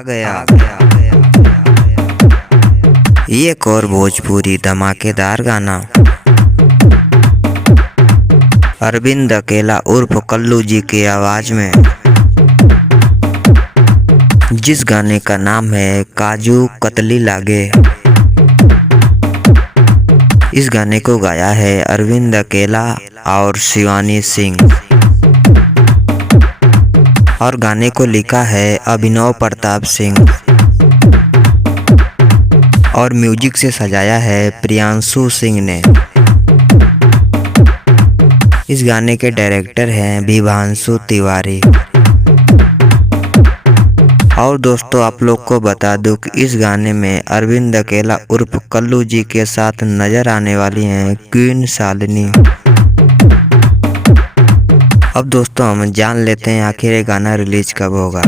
आ गया एक और भोजपुरी धमाकेदार गाना। अरविंद अकेला उर्फ कल्लू जी की आवाज में, जिस गाने का नाम है काजू कतली लागे। इस गाने को गाया है अरविंद अकेला और शिवानी सिंह, और गाने को लिखा है अभिनव प्रताप सिंह, और म्यूजिक से सजाया है प्रियांशु सिंह ने। इस गाने के डायरेक्टर हैं विभांशु तिवारी। और दोस्तों आप लोग को बता दूं कि इस गाने में अरविंद अकेला उर्फ कल्लू जी के साथ नजर आने वाली हैं क्वीन शालिनी। अब दोस्तों हम जान लेते हैं आखिर ये गाना रिलीज कब होगा।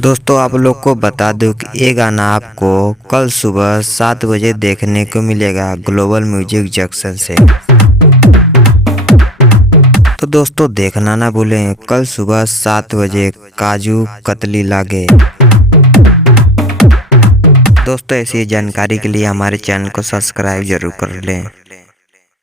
दोस्तों आप लोग को बता दूं कि ये गाना आपको कल सुबह 7 बजे देखने को मिलेगा ग्लोबल म्यूजिक जंक्शन से। तो दोस्तों देखना ना भूलें कल सुबह 7 बजे काजू कतली लागे। दोस्तों ऐसी जानकारी के लिए हमारे चैनल को सब्सक्राइब जरूर कर लें।